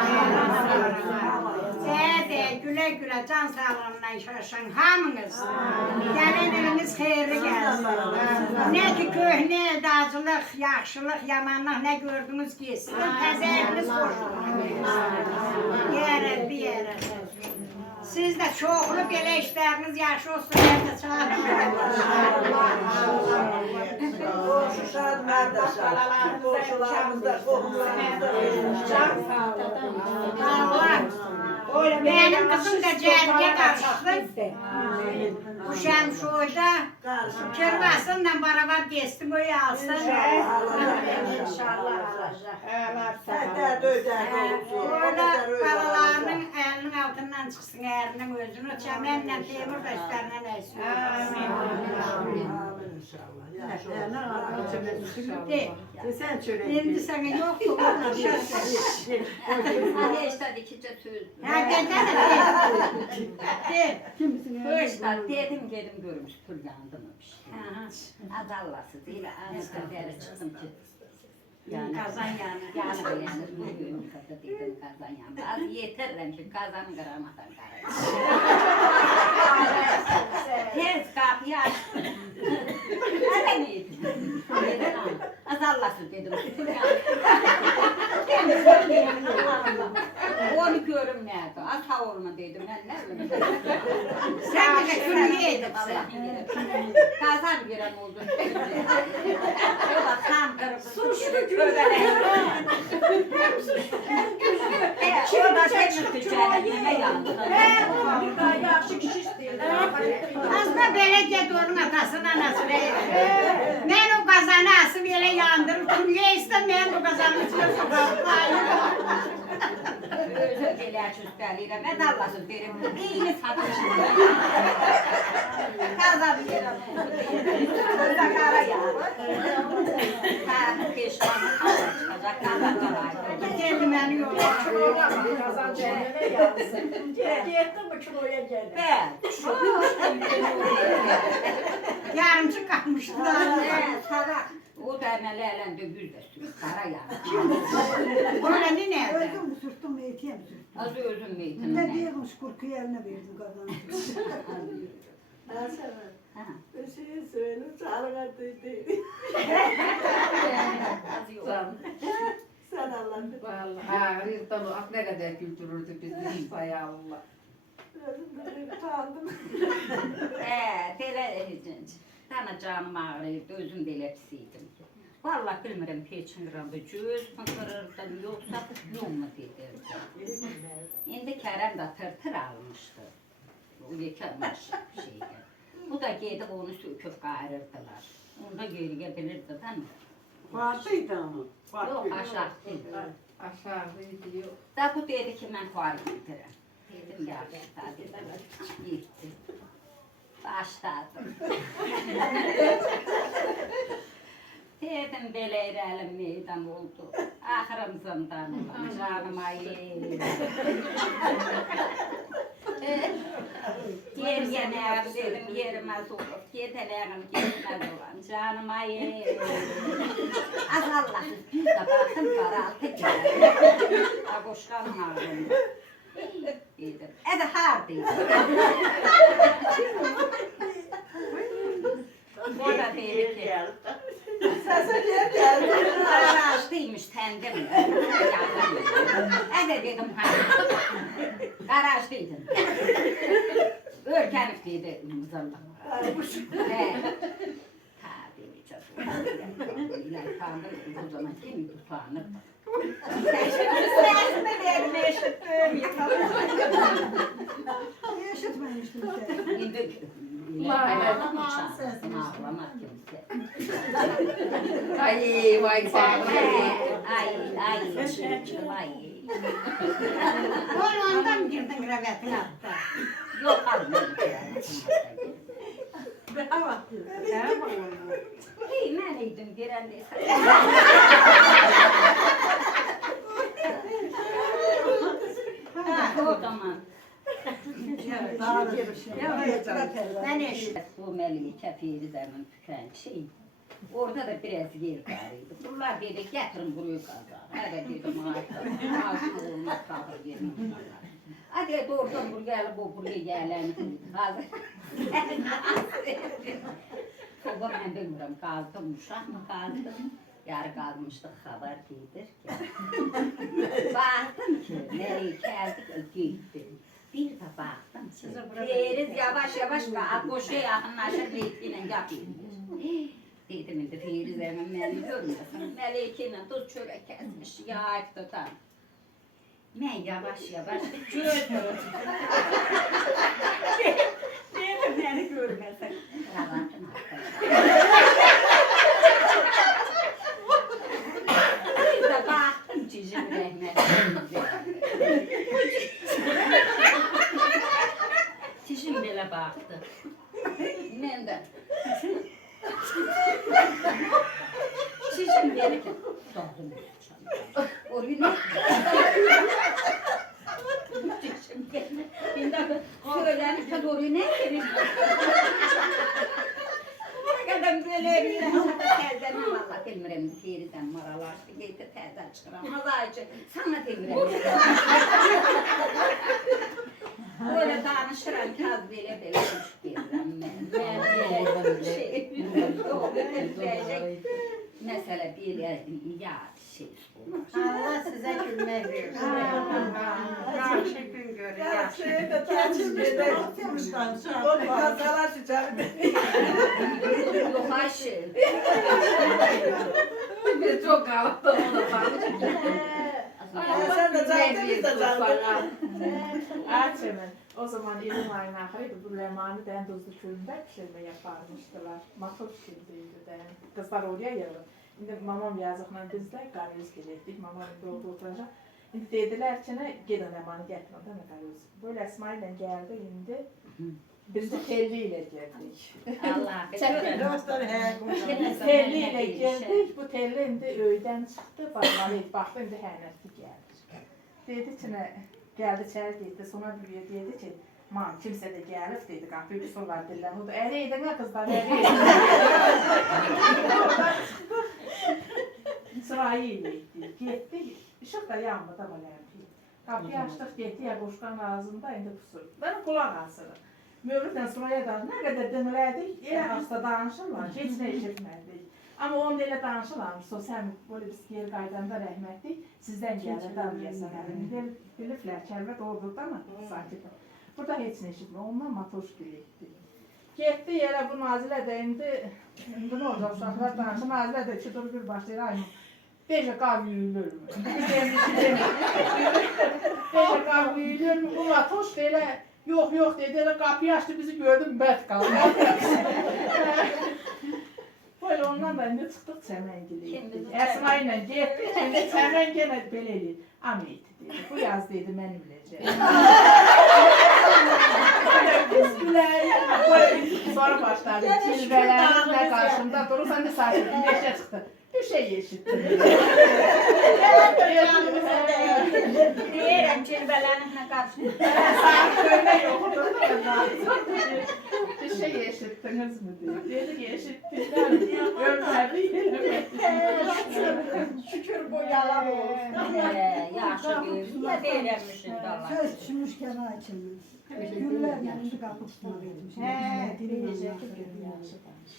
Zeyde güle güle can sağlığıyla yaşasın hamınız. Gelen eviniz xeyirli gelsin. Ne ki köhne, dacılık, yaxşılık, yamanlık ne gördünüz geçsin. Təzə eviniz hoşluğuna gelsin. Yere bir yere. Siz de çoğulu belə işleriniz yaşı olsun. Ben de çağırırım. Komşuşlar kardeşler, komşularımızda, komşularımızda. Allah. Benim kızım da cəhriyə qarışdı. Bu Şəmşoyda kirvasınla beraber geçti boyu alsın. İnşallah alacaq. Orada balalarının elinin altından çıksın, erinin özünü çəmənlə, temir dəstərinə nəysin. Sen şöyle. İndi sənə yoxdur, orada bir şey. Heştad ikicə söz. Ha, dedene de. Heştad dedim gelim görmüş pul yandırmış. Az Allah'sı değil. Anıska deri çıktım ki. Yani Kazan yanı. yani bugün kadar dedim kazan yanı. Az yeterler ki kazanı kıramadan karayım. Tez kapıyı açtım. Neden neydi? Az Allah'sı dedim. Onu görüm nerede? Az havurma dedim. Ben ne bileyim. Sen de külliye edip Kazan giren oldu. Yola tam kırmızı. Suçlu köbeler. O da senin tüccarına yandı. Aslında belə get onun atasının anası mən o kazanı asıb elə yandırıb külliye istem mən o kazanı içine sokarım. Özür diler çocuklarıyla. Ben Allah'ın derim. İyini satmışım. Kazan giren oldu. Burada kara ya. Ha, peşmanı çıkacak. Kazan kalaydı. Geldi beni yola. Kazan cennete yansın. Geldi mi kiloya geldi? Ben. Yarımcı kalmıştı. Sarak. O da emelerle de gül de sürüyor. Kara ya. Öyle ne nerede? Öldüm sürttüm eğitiyem sürttüm. Az özüm Ne meytinle. diyormuş kurku eline verdim kazanı. Ha. Bir şey söyle, çağırın dedi. Az yok. Sen Allah'ın. Vallahi Rizdan o ne kadar kültürürdü biz değil bayağı Allah. Utandım. Belə edəcək. Dana canım ağrıyırdı, özüm belə pis idim ki. Vallahi bilmirəm keçinirəm, göz mü qırırdım, yoxsa yol mu dedirdim. İndi Kərəm də tırtır almışdı. O yıkanmış şeydi. Bu da gedib onu söküb qayırırdılar. Onda geriyə bilirdi də mi? Farklıydı ama. Yox, aşağıdaydı. Aşağıdaydı yok. Da bu dedi ki, mən xarı gedirəm. Dedim, yaxşı, da dedim. Getdi. Başladım. Dedim, belə irəlim meydan oldu. Axırımızdan olan canım ayı. Geriyə nəyəm dedim, yeriməz olub. Gedələyəm, getməz olan canım ayı. Az Allah'ız, düz də baxın, qaraltı gəlir. Aboşqanın ağrında. Dedim, ədə hardaydı? O da dedi ki, Sese niye geldi? garajlıymış tendim. Ədə dedim, garajlıydın. Örkənib dedi, mızırlıq. Tabi, İlahi tanrım, o zaman kim tutanır? Sesime dedim, eşittim, yıkalım. Eşitme Şimdi ağlamak kimse. Ay vay sen. Ay. Ondan mı girdin kravatını attı? Yok almadım. Hey, ben neydim girende. O zaman. Ben eşit. Bu Melike Firizəmin tüken şey. Orada da biraz yer varıydı. Bunlar dedi getirin buraya kazan. Hadi dedim ağaçta olmaz kalır yerim. Hadi doğrudan buraya gelip o buraya gelen kazan. Soba ben bilmiyorum kaldım uşak mı kaldım. Yarı kalmıştık haber değildir ki. Baktım ki nereye geldik gitti. Bir de baktım ki Feriz yavaş yavaş koşu yakınlaşır Melike'yle yapıyor. Dedim indi Feriz hemen beni görmesin. Melike'yle tuz çörek kesmiş yağ tutan. Ben yavaş yavaş gördüm. Dedim beni görmesin. Kravatım bir de baktım cicim rahmetli. Cicim belə baktı. Ben de. Cicim dedi ki, doğdum. Orayı ne? Cicim dedi. Ben de söylenirse orayı ne demiş? Kadın böyle bir tezden Allah bilmirəm Firizəm maralaşdı geydi tezden çıxıram mazaycı sana bilmirəm böyle danışıram ki az belə kuş verirəm mən şey mesele bir ya şey Allah size gülmek versin. Yaxşı gün görün. yok Ayşe Bir çok kaldı ona bak. Sen de zaten Açımın. O zaman Eylül ayının ahırıydı. Bu lemanı den Duzlu Köyü'nde pişirme yaparmıştılar. Matos kimdeydi den. Kızlar oraya yığılır. Şimdi mamam yazıqla bizdə qaryoz gedəcək. Mamam indi orada oturacaq. İndi dedilər ki, gedin lemanı gətirin, değil mi qaryoz? Böyle Esma ile geldi indi. Biz de telli ile geldik. Allah Telli ile geldik. Bu telli indi öydən çıxdı. Barmalıydı. Baxdı indi hənətli gəldi. Dedi ki, geldi içeri dedi. Sonra büyüye dedi ki, mam kimse de gelip dedi. Kapıyı bir sorular dediler. O da ereydin ha kızlar ereydin. İsrail'e gitti. Işık da yanmadı ama lempi. Kapıyı açtık gitti ya boşkanın ağzında indi kusur. Benim kulak asırım. Mövlüt'ten Suraya da ne kadar dinledik, ele hasta danışırlar, hiç ne işitmedik. Ama onun ele danışırlarmış, sosyal polis geri kaydanda rahmetli, sizden geldi danıyasan. Bilifler, kelbet orada mı? Sakit. Burada hiç ne işitme, ondan matoş gitti. Gitti yere bu Nazile de indi, ne olacak uşaklar danışır, Nazile de çıtır bir başlayır, aynı. Beşe kahve yürülür mü? Beşe kahve yürülür mü? Bu matoş böyle, yok dediler, kapıyı açtı bizi gördüm, bet kaldı. Böyle ondan da indi çıktık Çemengili'ye. Esma ile gittik, şimdi Çemen gene beleli. Amiyeti dedi, bu yaz dedi, ben bileceğim. Biz güler, sonra başladı. Cilvelerle karşımda durursan ne sakin, neşe çıktı. Bir şey yeşittim. Diyelim cilvelerine karşı. Sanki öyle yoktu. Bir şey yeşittiniz mi diye. Dedi ki yeşittiler. Ömerdi yerim. Şükür bu yalan olsun. Yaşlı görüyor. Ya değerlenmişsin Allah. Söz düşmüşken açılmış. Güller yanışı kapısına vermiş.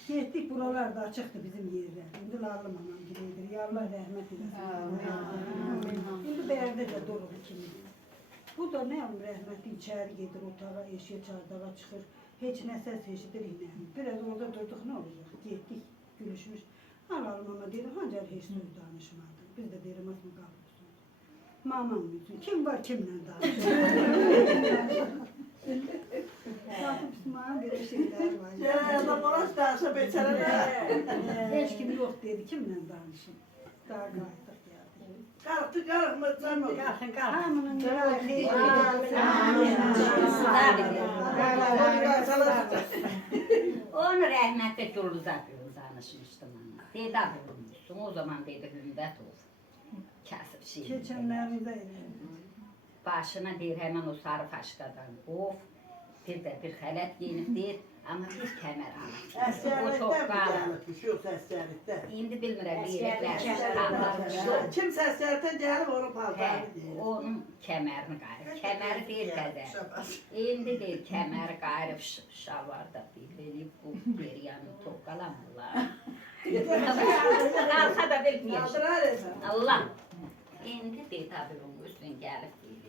Gittik buralarda açıktı bizim yerler. Şimdi Lalım anam gidiyordur. Ya Allah rahmet eylesin. Şimdi berde de durur ikimiz. Bu da ne am rahmetli içeri gelir otağa, eşya çardağa çıkır. Hiç ne ses eşitir yine. Biraz orada durduk ne olacak? Gittik, gülüşmüş. Lalım ama dedim hancar hiç söz danışmadı. Biz de derim asma kapısına. Mamam için. Kim var kimle danışıyor? bir şeyler var. Ya da bana dansa beçereler. Hiç kim yok dedi. Kimle danışın? Daha kaydık geldi. Kalktı kalkmadı canım. Kalkın kalkın. Hamının Onu rahmetli Gülrüza danışmıştım ona. Dedi bulunmuşsun. O zaman dedi Hümbet ol. Kasıp şey. Geçenlerinde Başına bir hemen o sarı faşkadan of. Bir de bir halat giyinip değil ama bir kemer alır. O çok kalın. Şu seslerlikte. Şimdi bilmirəm diyecekler. Kim seslerlikten gelip onun paltarını giyer. Onun kemerini gayrı. Kemeri değil dedi. Şimdi değil kemeri gayrı şalvarda bir bu bir yanı tokalamırlar. Alsa da bilmiyor. Kaldırar esa. Allah. Şimdi değil tabi onun üstüne gelip değil.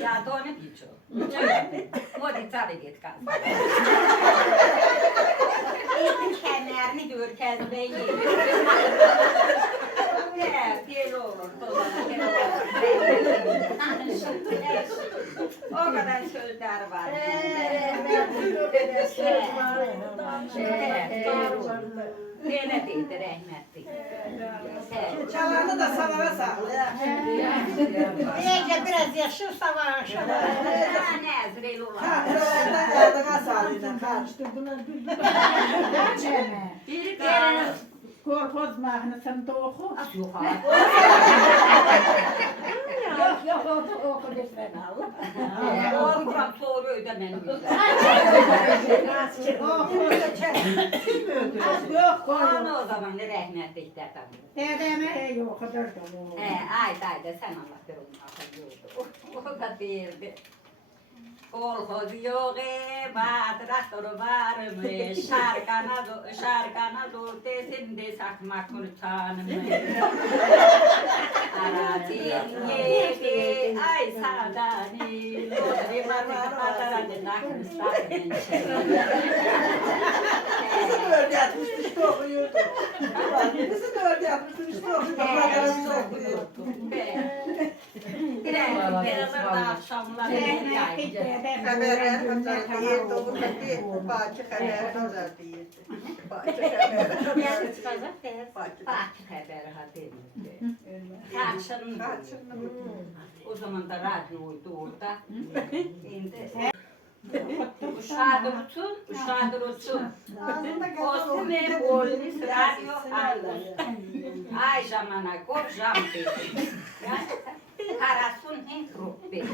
Ya to ne dicho. Modi tabi git kan. İlk kemerini görkez beyi. Ya diye olur. O kadar sözler var. Gene değildi rahmetli. Çalanı da savara saklı. İyice biraz yaşırsa var. Ne ezrel Ha, olan. oralardan yardına sağlıyla. karıştırdılar. Biri de Korkoz mahnısını da oku. yok Yok oku lütfen Allah. Okuram soru ödemenim. Yok Onu o zaman ne rahmetli dedem. Dedeme yok o kadar da o. Ayda sen Allah onun akıllı oldu. O da değildi. Kolhoz yok traktörü varmış, şarkana dur desin de sakmak utanmış. Aradın yedi ay sadani, lodri varmak pataranı nakmışlar. Bizi de öyle yatmıştı işte okuyordu. Bizi de öyle yatmıştı işte okuyordu. Bakalım okuyordu. Beraber de akşamlar yayınca. Haberler hazırdı yerde olur hadi bahçe haber hazırdı yerde. Bahçe haber. Bahçe haberi hadi. Kaçırın. O zaman da radyoydu orada. Şimdi uşadır uçun. Kostum ve polis radyo alır. Ay zamana kor jam dedi. Karasun en gruppi.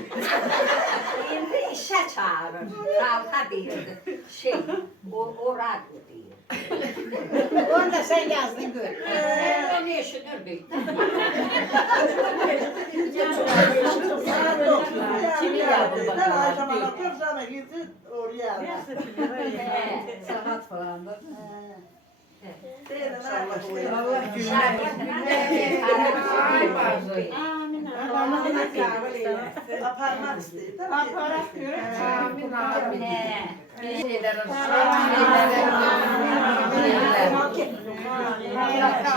Şimdi işe çağırır. Kalka değildi. O radyo değil. Onu da sen yazdın gör. Ben yaşıdır büyük. Kimi yaptı? Ben her zaman atıyorum sana gitti oraya alır. Sanat falan da. Allah aparmak istedi. Aparak diyor. Amin amin. Bir şeyler olsun. Amin.